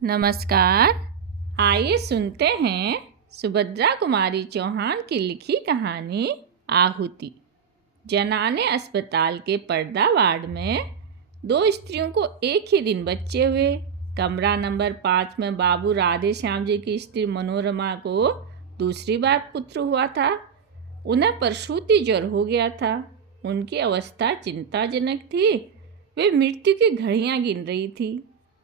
नमस्कार। आइए सुनते हैं सुभद्रा कुमारी चौहान की लिखी कहानी आहुति। जनाने अस्पताल के पर्दा वार्ड में दो स्त्रियों को एक ही दिन बच्चे हुए। कमरा नंबर 5 में बाबू राधे श्याम जी की स्त्री मनोरमा को दूसरी बार पुत्र हुआ था। उन्हें प्रसूति ज्वर हो गया था। उनकी अवस्था चिंताजनक थी। वे मृत्यु की घड़ियां गिन रही थी।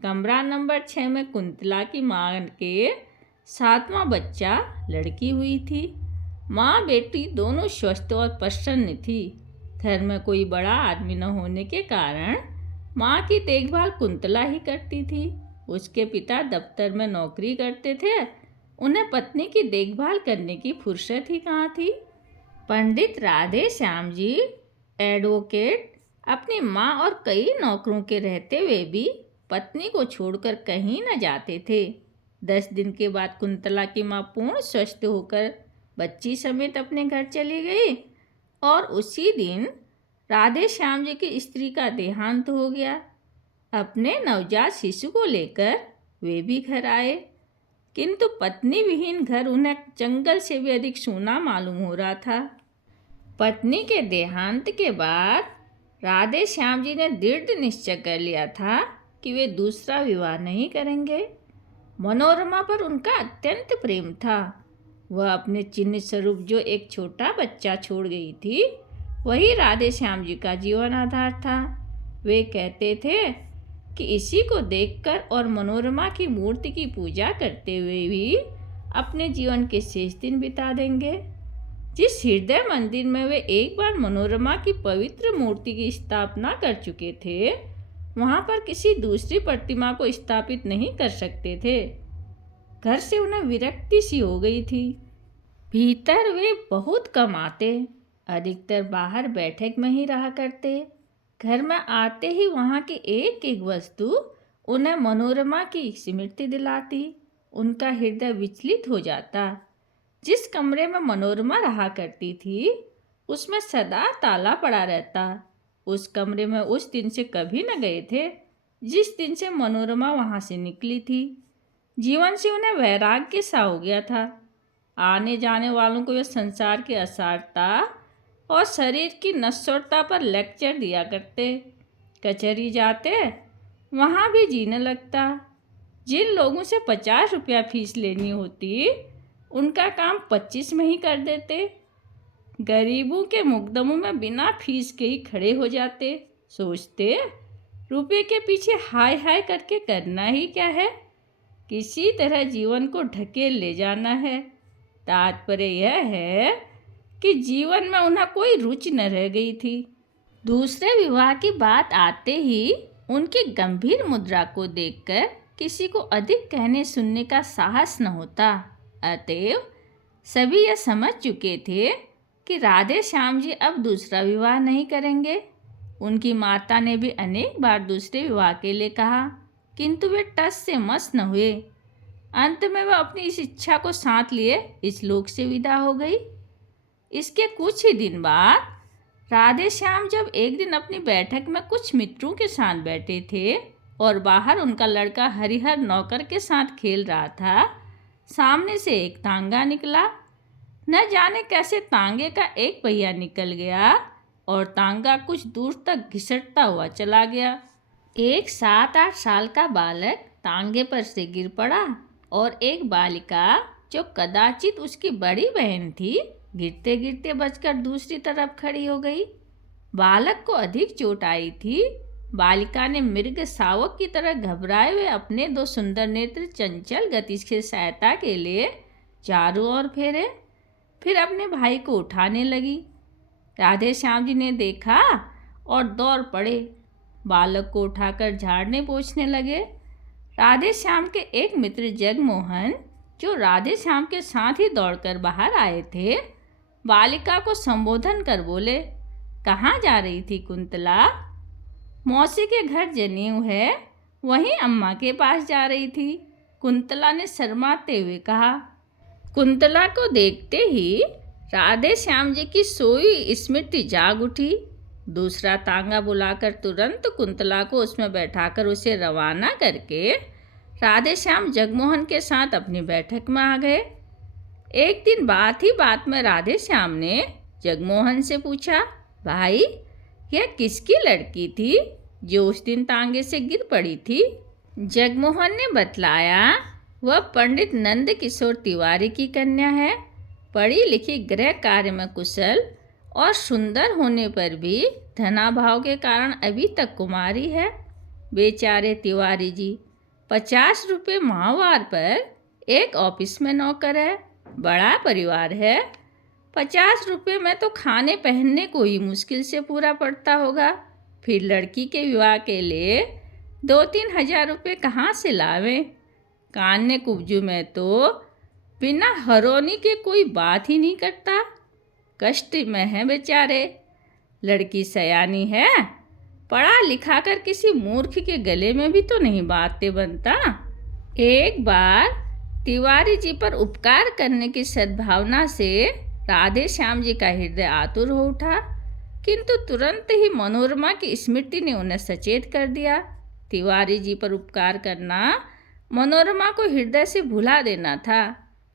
कमरा नंबर 6 में कुंतला की मां के 7वां बच्चा लड़की हुई थी। माँ बेटी दोनों स्वस्थ और प्रसन्न थी। घर में कोई बड़ा आदमी न होने के कारण माँ की देखभाल कुंतला ही करती थी। उसके पिता दफ्तर में नौकरी करते थे। उन्हें पत्नी की देखभाल करने की फुर्सत ही कहाँ थी। पंडित राधे श्याम जी एडवोकेट अपनी माँ और कई नौकरों के रहते हुए भी पत्नी को छोड़कर कहीं न जाते थे। 10 दिन के बाद कुंतला की माँ पूर्ण स्वस्थ होकर बच्ची समेत अपने घर चली गई और उसी दिन राधे श्याम जी की स्त्री का देहांत हो गया। अपने नवजात शिशु को लेकर वे भी घर आए, किंतु पत्नी विहीन घर उन्हें जंगल से भी अधिक सूना मालूम हो रहा था। पत्नी के देहांत के बाद राधे श्याम जी ने दृढ़ निश्चय कर लिया था कि वे दूसरा विवाह नहीं करेंगे। मनोरमा पर उनका अत्यंत प्रेम था। वह अपने चिन्ह स्वरूप जो एक छोटा बच्चा छोड़ गई थी, वही राधे श्याम जी का जीवन आधार था। वे कहते थे कि इसी को देखकर और मनोरमा की मूर्ति की पूजा करते हुए भी अपने जीवन के शेष दिन बिता देंगे। जिस हृदय मंदिर में वे एक बार मनोरमा की पवित्र मूर्ति की स्थापना कर चुके थे, वहाँ पर किसी दूसरी प्रतिमा को स्थापित नहीं कर सकते थे। घर से उन्हें विरक्ति सी हो गई थी। भीतर वे बहुत कम आते, अधिकतर बाहर बैठक में ही रहा करते। घर में आते ही वहाँ की एक एक वस्तु उन्हें मनोरमा की स्मृति दिलाती। उनका हृदय विचलित हो जाता। जिस कमरे में मनोरमा रहा करती थी, उसमें सदा ताला पड़ा रहता। उस कमरे में उस दिन से कभी न गए थे जिस दिन से मनोरमा वहाँ से निकली थी। जीवन से उन्हें वैराग्य सा हो गया था। आने जाने वालों को वे संसार की असारता और शरीर की नश्वरता पर लेक्चर दिया करते। कचहरी जाते, वहाँ भी जीने लगता। जिन लोगों से 50 रुपया फीस लेनी होती, उनका काम 25 में ही कर देते। गरीबों के मुकदमों में बिना फीस के ही खड़े हो जाते। सोचते, रुपये के पीछे हाय हाय करके करना ही क्या है, किसी तरह जीवन को ढकेल ले जाना है। तात्पर्य यह है कि जीवन में उन्हें कोई रुचि न रह गई थी। दूसरे विवाह की बात आते ही उनकी गंभीर मुद्रा को देखकर किसी को अधिक कहने सुनने का साहस न होता। अतएव सभी यह समझ चुके थे कि राधे श्याम जी अब दूसरा विवाह नहीं करेंगे। उनकी माता ने भी अनेक बार दूसरे विवाह के लिए कहा, किंतु वे टस से मस न हुए। अंत में वह अपनी इस इच्छा को साथ लिए इस लोक से विदा हो गई। इसके कुछ ही दिन बाद राधे श्याम जब एक दिन अपनी बैठक में कुछ मित्रों के साथ बैठे थे और बाहर उनका लड़का हरिहर नौकर के साथ खेल रहा था, सामने से एक तांगा निकला। न जाने कैसे तांगे का एक पहिया निकल गया और तांगा कुछ दूर तक घिसटता हुआ चला गया। एक 7-8 साल का बालक तांगे पर से गिर पड़ा और एक बालिका जो कदाचित उसकी बड़ी बहन थी, गिरते गिरते बचकर दूसरी तरफ खड़ी हो गई। बालक को अधिक चोट आई थी। बालिका ने मृग शावक की तरह घबराए हुए अपने 2 सुंदर नेत्र चंचल गति से सहायता के लिए चारों ओर फेरे, फिर अपने भाई को उठाने लगी। राधे श्याम जी ने देखा और दौड़ पड़े। बालक को उठाकर झाड़ने पोंछने लगे। राधे श्याम के एक मित्र जगमोहन, जो राधे श्याम के साथ ही दौड़कर बाहर आए थे, बालिका को संबोधन कर बोले, कहाँ जा रही थी कुंतला? मौसी के घर जनेऊ है, वहीं अम्मा के पास जा रही थी, कुंतला ने शर्माते हुए कहा। कुंतला को देखते ही राधे श्याम जी की सोई स्मृति जाग उठी। दूसरा तांगा बुलाकर तुरंत कुंतला को उसमें बैठाकर उसे रवाना करके राधे श्याम जगमोहन के साथ अपनी बैठक में आ गए। एक दिन बात ही बात में राधे श्याम ने जगमोहन से पूछा, भाई यह किसकी लड़की थी जो उस दिन तांगे से गिर पड़ी थी? जगमोहन ने बतलाया, वह पंडित नंद किशोर तिवारी की कन्या है। पढ़ी लिखी, गृह कार्य में कुशल और सुंदर होने पर भी धनाभाव के कारण अभी तक कुमारी है। बेचारे तिवारी जी 50 रुपये माहवार पर एक ऑफिस में नौकर है। बड़ा परिवार है। 50 रुपये में तो खाने पहनने को ही मुश्किल से पूरा पड़ता होगा। फिर लड़की के विवाह के लिए 2-3 हजार रुपये कहाँ से लावें? कान्य कुब्जू में तो बिना हरोनी के कोई बात ही नहीं करता। कष्ट में है बेचारे। लड़की सयानी है, पढ़ा लिखा कर किसी मूर्ख के गले में भी तो नहीं बातें बनता। एक बार तिवारी जी पर उपकार करने की सद्भावना से राधे श्याम जी का हृदय आतुर हो उठा, किंतु तुरंत ही मनोरमा की स्मृति ने उन्हें सचेत कर दिया। तिवारी जी पर उपकार करना मनोरमा को हृदय से भुला देना था।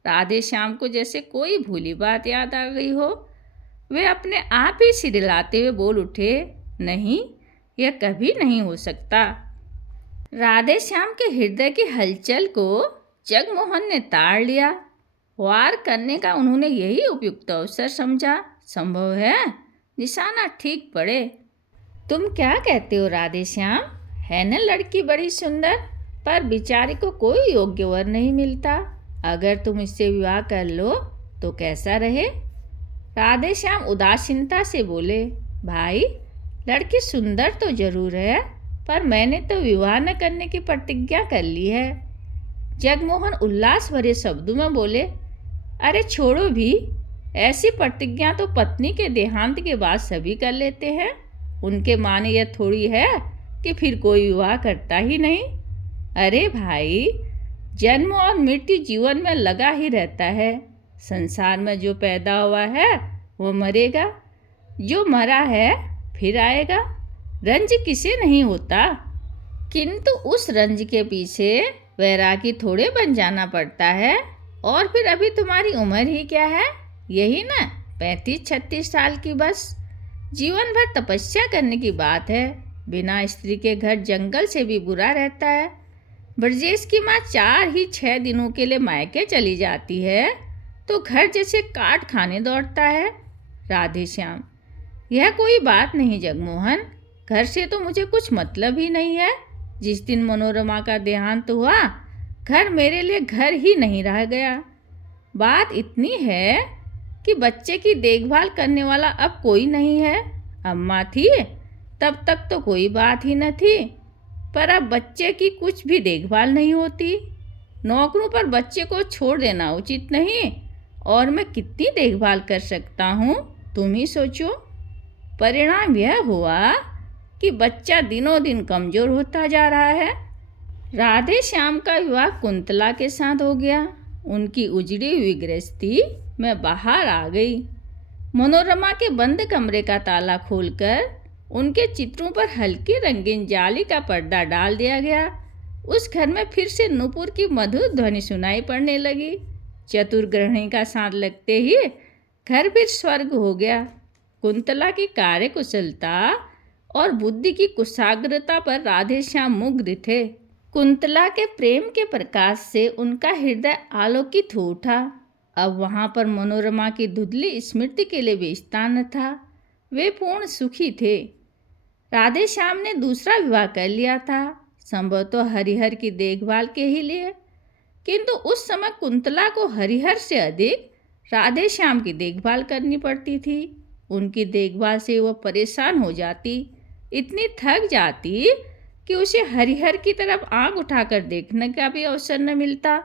राधे श्याम को जैसे कोई भूली बात याद आ गई हो। वे अपने आप ही सिरलाते हुए बोल उठे, नहीं, यह कभी नहीं हो सकता। राधे श्याम के हृदय की हलचल को जगमोहन ने ताड़ लिया। वार करने का उन्होंने यही उपयुक्त अवसर समझा। संभव है निशाना ठीक पड़े। तुम क्या कहते हो राधे श्याम? है न लड़की बड़ी सुंदर, पर बेचारी को कोई योग्य वर नहीं मिलता। अगर तुम इससे विवाह कर लो तो कैसा रहे? राधे श्याम उदासीनता से बोले, भाई लड़की सुंदर तो जरूर है, पर मैंने तो विवाह न करने की प्रतिज्ञा कर ली है। जगमोहन उल्लास भरे शब्दों में बोले, अरे छोड़ो भी, ऐसी प्रतिज्ञा तो पत्नी के देहांत के बाद सभी कर लेते हैं। उनके माने यह थोड़ी है कि फिर कोई विवाह करता ही नहीं। अरे भाई, जन्म और मृत्यु जीवन में लगा ही रहता है। संसार में जो पैदा हुआ है वो मरेगा, जो मरा है फिर आएगा। रंज किसे नहीं होता, किंतु उस रंज के पीछे वैरागी थोड़े बन जाना पड़ता है। और फिर अभी तुम्हारी उम्र ही क्या है? यही ना 35-36 साल की बस। जीवन भर तपस्या करने की बात है। बिना स्त्री के घर जंगल से भी बुरा रहता है। ब्रजेश की माँ 4-6 दिनों के लिए मायके चली जाती है तो घर जैसे काट खाने दौड़ता है। राधे श्याम, यह कोई बात नहीं जगमोहन, घर से तो मुझे कुछ मतलब ही नहीं है। जिस दिन मनोरमा का देहांत हुआ, घर मेरे लिए घर ही नहीं रह गया। बात इतनी है कि बच्चे की देखभाल करने वाला अब कोई नहीं है। अम्मा थी तब तक तो कोई बात ही न थी, पर अब बच्चे की कुछ भी देखभाल नहीं होती। नौकरों पर बच्चे को छोड़ देना उचित नहीं, और मैं कितनी देखभाल कर सकता हूँ तुम ही सोचो। परिणाम यह हुआ कि बच्चा दिनों दिन कमज़ोर होता जा रहा है। राधे श्याम का विवाह कुंतला के साथ हो गया। उनकी उजड़ी हुई गृहस्थी में बाहर आ गई। मनोरमा के बंद कमरे का ताला खोलकर उनके चित्रों पर हल्की रंगीन जाली का पर्दा डाल दिया गया। उस घर में फिर से नूपुर की मधुर ध्वनि सुनाई पड़ने लगी। चतुर गृहिणी का साथ लगते ही घर फिर स्वर्ग हो गया। कुंतला की कार्यकुशलता और बुद्धि की कुशाग्रता पर राधे श्याम मुग्ध थे। कुंतला के प्रेम के प्रकाश से उनका हृदय आलोकित हो उठा। अब वहाँ पर मनोरमा की धुंधली स्मृति के लिए भी स्थान न था। वे पूर्ण सुखी थे। राधे श्याम ने दूसरा विवाह कर लिया था, संभवतः हरिहर की देखभाल के ही लिए, किंतु उस समय कुंतला को हरिहर से अधिक राधे श्याम की देखभाल करनी पड़ती थी। उनकी देखभाल से वह परेशान हो जाती, इतनी थक जाती कि उसे हरिहर की तरफ आंख उठाकर देखने का भी अवसर न मिलता।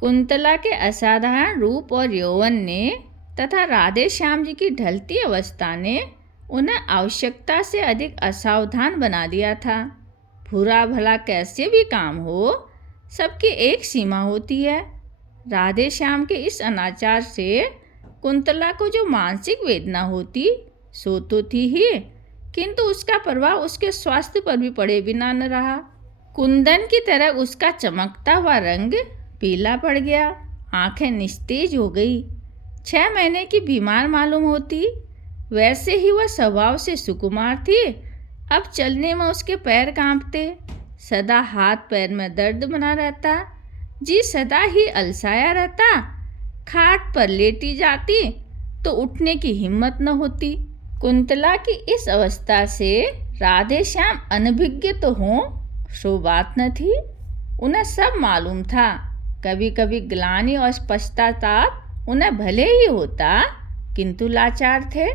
कुंतला के असाधारण रूप और यौवन ने तथा राधे श्याम जी की ढलती अवस्था ने उन्हें आवश्यकता से अधिक असावधान बना दिया था। बुरा भला कैसे भी काम हो, सबकी एक सीमा होती है। राधे श्याम के इस अनाचार से कुंतला को जो मानसिक वेदना होती सो तो थी ही, किंतु उसका प्रभाव उसके स्वास्थ्य पर भी पड़े बिना न रहा। कुंदन की तरह उसका चमकता हुआ रंग पीला पड़ गया, आंखें निस्तेज हो गई। 6 महीने की बीमार मालूम होती। वैसे ही वह स्वभाव से सुकुमार थी। अब चलने में उसके पैर कांपते, सदा हाथ पैर में दर्द बना रहता, जी सदा ही अलसाया रहता। खाट पर लेटी जाती तो उठने की हिम्मत न होती। कुंतला की इस अवस्था से राधे श्याम अनभिज्ञ तो हों सो बात न थी। उन्हें सब मालूम था। कभी कभी ग्लानि और पश्चाताप उन्हें भले ही होता, किंतु लाचार थे।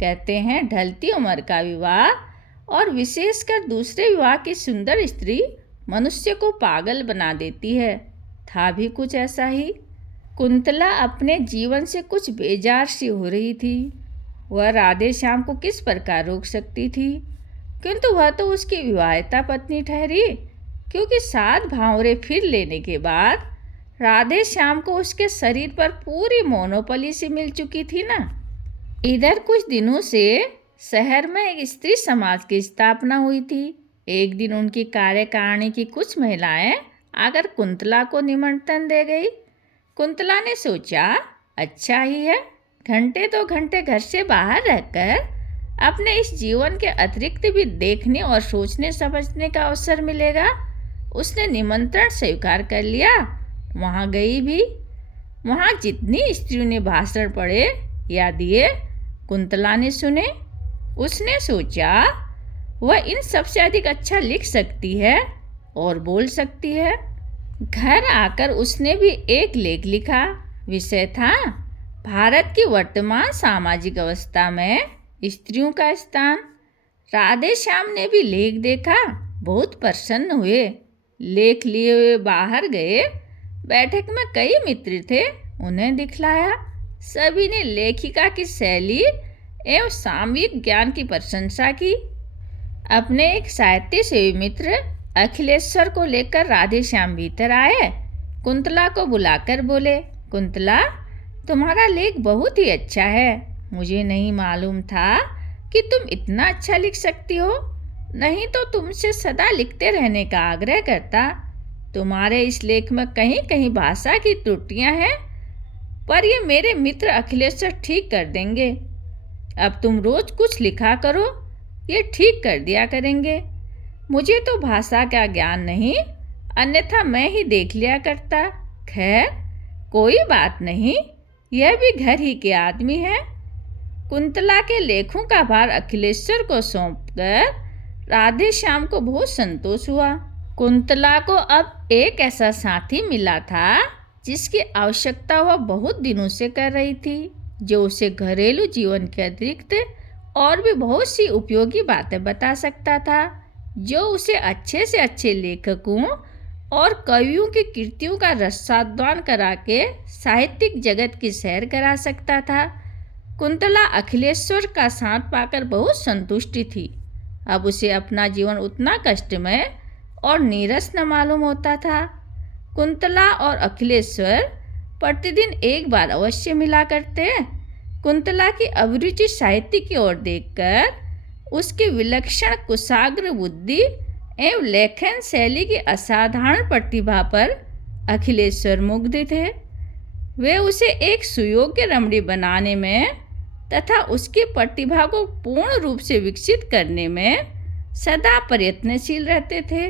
कहते हैं ढलती उम्र का विवाह और विशेषकर दूसरे विवाह की सुंदर स्त्री मनुष्य को पागल बना देती है। था भी कुछ ऐसा ही। कुंतला अपने जीवन से कुछ बेजार सी हो रही थी। वह राधे श्याम को किस प्रकार रोक सकती थी, किंतु वह तो उसकी विवाहिता पत्नी ठहरी, क्योंकि 7 भांवरे फिर लेने के बाद राधे श्याम को उसके शरीर पर पूरी मोनोपोली सी मिल चुकी थी ना। इधर कुछ दिनों से शहर में एक स्त्री समाज की स्थापना हुई थी। एक दिन उनकी कार्यकारिणी की कुछ महिलाएं आकर कुंतला को निमंत्रण दे गई। कुंतला ने सोचा अच्छा ही है, घंटे 2 घंटे घर से बाहर रहकर अपने इस जीवन के अतिरिक्त भी देखने और सोचने समझने का अवसर मिलेगा। उसने निमंत्रण स्वीकार कर लिया। वहाँ गई भी। वहाँ जितनी स्त्रियों ने भाषण पढ़े या दिए, कुंतला ने सुने। उसने सोचा वह इन सबसे अधिक अच्छा लिख सकती है और बोल सकती है। घर आकर उसने भी एक लेख लिखा। विषय था भारत की वर्तमान सामाजिक अवस्था में स्त्रियों का स्थान। राधे श्याम ने भी लेख देखा, बहुत प्रसन्न हुए। लेख लिए हुए बाहर गए। बैठक में कई मित्र थे, उन्हें दिखलाया। सभी ने लेखिका की शैली एवं सामयिक ज्ञान की प्रशंसा की। अपने एक साहित्य सेवी मित्र अखिलेश्वर को लेकर राधे श्याम भीतर आए। कुंतला को बुलाकर बोले, कुंतला, तुम्हारा लेख बहुत ही अच्छा है। मुझे नहीं मालूम था कि तुम इतना अच्छा लिख सकती हो, नहीं तो तुमसे सदा लिखते रहने का आग्रह करता। तुम्हारे इस लेख में कहीं कहीं भाषा की त्रुटियां हैं, पर ये मेरे मित्र अखिलेश्वर ठीक कर देंगे। अब तुम रोज कुछ लिखा करो, ये ठीक कर दिया करेंगे। मुझे तो भाषा का ज्ञान नहीं, अन्यथा मैं ही देख लिया करता। खैर कोई बात नहीं, यह भी घर ही के आदमी है। कुंतला के लेखों का भार अखिलेश्वर को सौंपकर राधे श्याम को बहुत संतोष हुआ। कुंतला को अब एक ऐसा साथी मिला था जिसकी आवश्यकता वह बहुत दिनों से कर रही थी, जो उसे घरेलू जीवन के अतिरिक्त और भी बहुत सी उपयोगी बातें बता सकता था, जो उसे अच्छे से अच्छे लेखकों और कवियों की कृतियों का रसास्वादन करा के साहित्यिक जगत की सैर करा सकता था। कुंतला अखिलेश्वर का साथ पाकर बहुत संतुष्टि थी। अब उसे अपना जीवन उतना कष्टमय और नीरस न मालूम होता था। कुंतला और अखिलेश्वर प्रतिदिन एक बार अवश्य मिला करते। कुंतला की अभिरुचि साहित्य की ओर देखकर उसकी विलक्षण कुशाग्र बुद्धि एवं लेखन शैली की असाधारण प्रतिभा पर अखिलेश्वर मुग्ध थे। वे उसे एक सुयोग्य रमणी बनाने में तथा उसकी प्रतिभा को पूर्ण रूप से विकसित करने में सदा प्रयत्नशील रहते थे।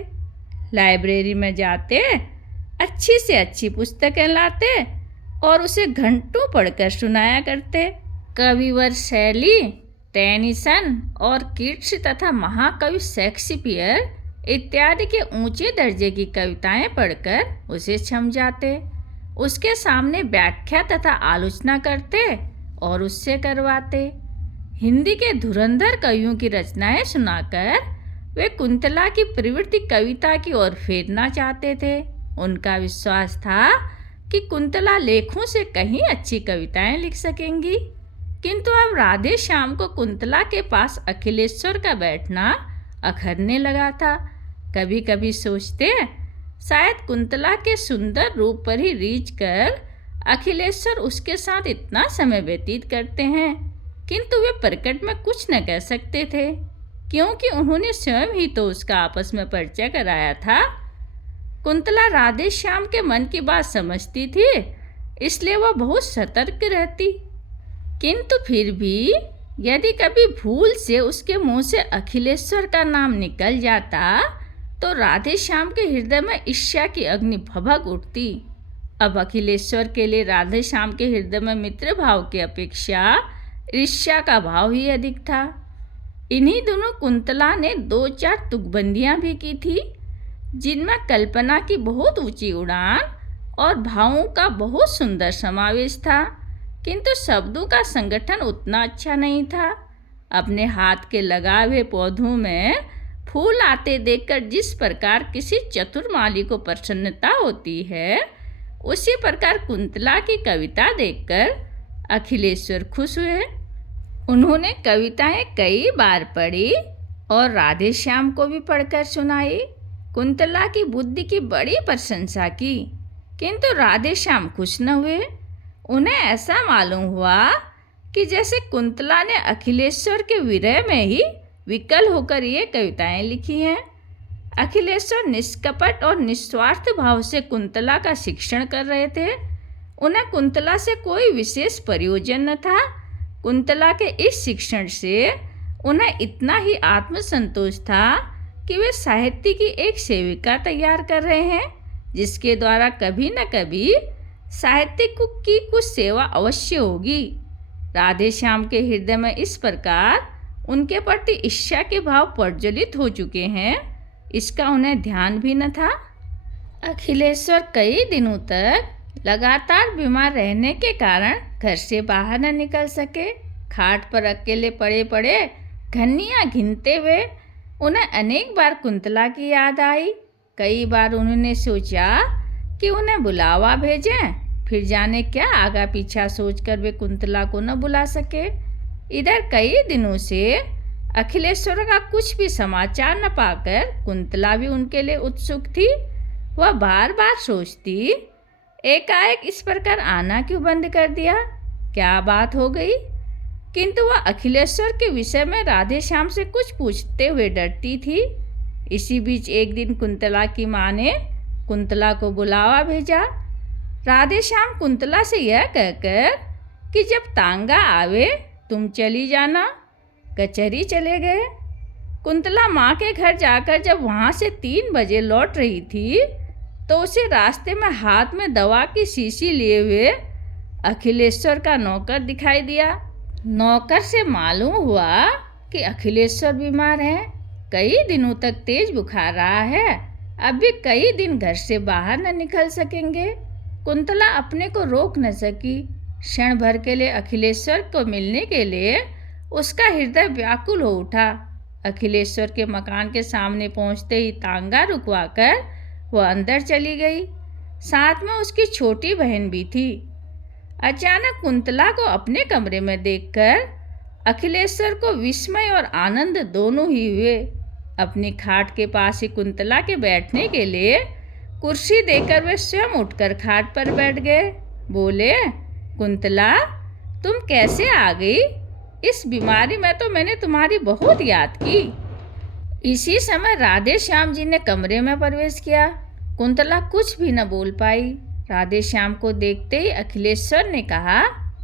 लाइब्रेरी में जाते, अच्छी से अच्छी पुस्तकें लाते और उसे घंटों पढ़कर सुनाया करते। कविवर शैली, टेनिसन और कीट्स तथा महाकवि शेक्सपियर इत्यादि के ऊंचे दर्जे की कविताएं पढ़कर उसे छम जाते। उसके सामने व्याख्या तथा आलोचना करते और उससे करवाते। हिंदी के धुरंधर कवियों की रचनाएं सुनाकर वे कुंतला की प्रवृत्ति कविता की ओर फेरना चाहते थे। उनका विश्वास था कि कुंतला लेखों से कहीं अच्छी कविताएं लिख सकेंगी। किंतु अब राधे श्याम को कुंतला के पास अखिलेश्वर का बैठना अखरने लगा था। कभी कभी सोचते शायद कुंतला के सुंदर रूप पर ही रीझ कर अखिलेश्वर उसके साथ इतना समय व्यतीत करते हैं, किंतु वे प्रकट में कुछ न कह सकते थे। क्योंकि उन्होंने स्वयं ही तो उसका आपस में परिचय कराया था। कुंतला राधे श्याम के मन की बात समझती थी, इसलिए वह बहुत सतर्क रहती। किंतु फिर भी यदि कभी भूल से उसके मुंह से अखिलेश्वर का नाम निकल जाता तो राधे श्याम के हृदय में ईर्ष्या की अग्नि भभक उठती। अब अखिलेश्वर के लिए राधे श्याम के हृदय में मित्र भाव की अपेक्षा ईर्ष्या का भाव ही अधिक था। इन्हीं दोनों कुंतला ने 2-4 तुकबंदियां भी की थी, जिनमें कल्पना की बहुत ऊंची उड़ान और भावों का बहुत सुंदर समावेश था, किंतु शब्दों का संगठन उतना अच्छा नहीं था। अपने हाथ के लगाए हुए पौधों में फूल आते देखकर जिस प्रकार किसी चतुर माली को प्रसन्नता होती है, उसी प्रकार कुंतला की कविता देखकर अखिलेश्वर खुश हुए। उन्होंने कविताएं कई बार पढ़ी और राधे श्याम को भी पढ़कर सुनाई। कुंतला की बुद्धि की बड़ी प्रशंसा की, किंतु राधे श्याम खुश न हुए। उन्हें ऐसा मालूम हुआ कि जैसे कुंतला ने अखिलेश्वर के विरह में ही विकल होकर ये कविताएं लिखी हैं। अखिलेश्वर निष्कपट और निस्वार्थ भाव से कुंतला का शिक्षण कर रहे थे। उन्हें कुंतला से कोई विशेष प्रयोजन न था। कुंतला के इस शिक्षण से उन्हें इतना ही आत्मसंतोष था कि वे साहित्य की एक सेविका तैयार कर रहे हैं, जिसके द्वारा कभी न कभी साहित्य की कुछ सेवा अवश्य होगी। राधे श्याम के हृदय में इस प्रकार उनके प्रति ईर्ष्या के भाव प्रज्वलित हो चुके हैं, इसका उन्हें ध्यान भी न था। अखिलेश्वर कई दिनों तक लगातार बीमार रहने के कारण घर से बाहर न निकल सके। खाट पर अकेले पड़े पड़े घन्नियाँ गिनते हुए उन्हें अनेक बार कुंतला की याद आई। कई बार उन्होंने सोचा कि उन्हें बुलावा भेजें, फिर जाने क्या आगा पीछा सोचकर वे कुंतला को न बुला सके। इधर कई दिनों से अखिलेश्वर का कुछ भी समाचार न पाकर कुंतला भी उनके लिए उत्सुक थी। वह बार बार सोचती, एकाएक इस प्रकार आना क्यों बंद कर दिया, क्या बात हो गई। किंतु वह अखिलेश्वर के विषय में राधे श्याम से कुछ पूछते हुए डरती थी। इसी बीच एक दिन कुंतला की माँ ने कुंतला को बुलावा भेजा। राधे श्याम कुंतला से यह कहकर कि जब तांगा आवे तुम चली जाना, कचहरी चले गए। कुंतला माँ के घर जाकर जब वहाँ से 3 बजे लौट रही थी तो उसे रास्ते में हाथ में दवा की शीशी लिए हुए अखिलेश्वर का नौकर दिखाई दिया। नौकर से मालूम हुआ कि अखिलेश्वर बीमार हैं, कई दिनों तक तेज बुखार रहा है, अब भी कई दिन घर से बाहर न निकल सकेंगे। कुंतला अपने को रोक न सकी। क्षण भर के लिए अखिलेश्वर को मिलने के लिए उसका हृदय व्याकुल हो उठा। अखिलेश्वर के मकान के सामने पहुंचते ही तांगा रुकवाकर वह अंदर चली गई। साथ में उसकी छोटी बहन भी थी। अचानक कुंतला को अपने कमरे में देखकर अखिलेश्वर को विस्मय और आनंद दोनों ही हुए। अपनी खाट के पास ही कुंतला के बैठने के लिए कुर्सी देकर वे स्वयं उठकर खाट पर बैठ गए। बोले, कुंतला तुम कैसे आ गई? इस बीमारी में तो मैंने तुम्हारी बहुत याद की। इसी समय राधे श्याम जी ने कमरे में प्रवेश किया। कुंतला कुछ भी न बोल पाई। राधे श्याम को देखते ही अखिलेश्वर ने कहा,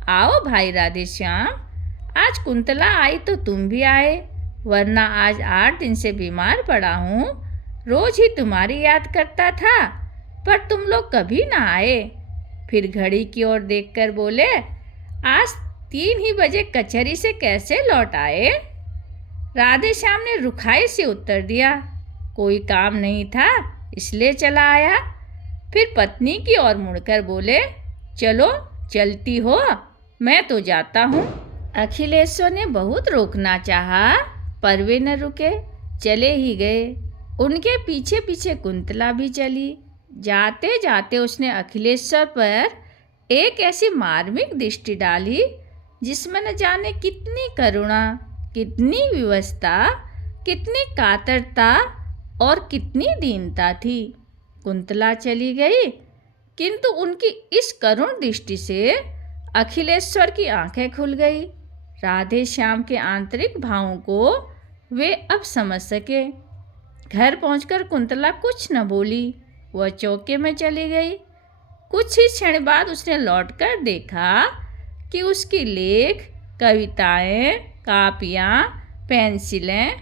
आओ भाई राधे श्याम, आज कुंतला आई तो तुम भी आए, वरना आज 8 दिन से बीमार पड़ा हूँ। रोज ही तुम्हारी याद करता था, पर तुम लोग कभी ना आए। फिर घड़ी की ओर देखकर बोले, आज 3 ही बजे कचहरी से कैसे लौट आए? राधे श्याम ने रुखाई से उत्तर दिया, कोई काम नहीं था इसलिए चला आया। फिर पत्नी की ओर मुड़कर बोले, चलो चलती हो, मैं तो जाता हूँ। अखिलेश्वर ने बहुत रोकना चाहा, पर वे न रुके, चले ही गए। उनके पीछे पीछे कुंतला भी चली। जाते जाते उसने अखिलेश्वर पर एक ऐसी मार्मिक दृष्टि डाली जिसमें न जाने कितनी करुणा, कितनी विवशता, कितनी कातरता और कितनी दीनता थी। कुंतला चली गई, किंतु उनकी इस करुण दृष्टि से अखिलेश्वर की आंखें खुल गई। राधे श्याम के आंतरिक भावों को वे अब समझ सके। घर पहुंचकर कुंतला कुछ न बोली, वह चौके में चली गई। कुछ ही क्षण बाद उसने लौटकर देखा कि उसकी लेख, कविताएं, कापियाँ, पेंसिलें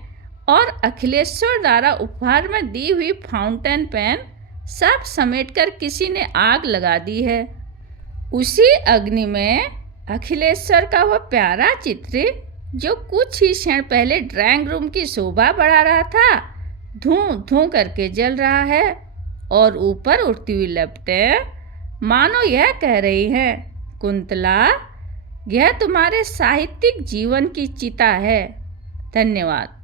और अखिलेश्वर द्वारा उपहार में दी हुई फाउंटेन पेन सब समेटकर किसी ने आग लगा दी है। उसी अग्नि में अखिलेश्वर का वह प्यारा चित्र, जो कुछ ही क्षण पहले ड्राइंग रूम की शोभा बढ़ा रहा था, धूं धूं करके जल रहा है और ऊपर उठती हुई लपटें मानो यह कह रही हैं, कुंतला, यह तुम्हारे साहित्यिक जीवन की चिता है। धन्यवाद।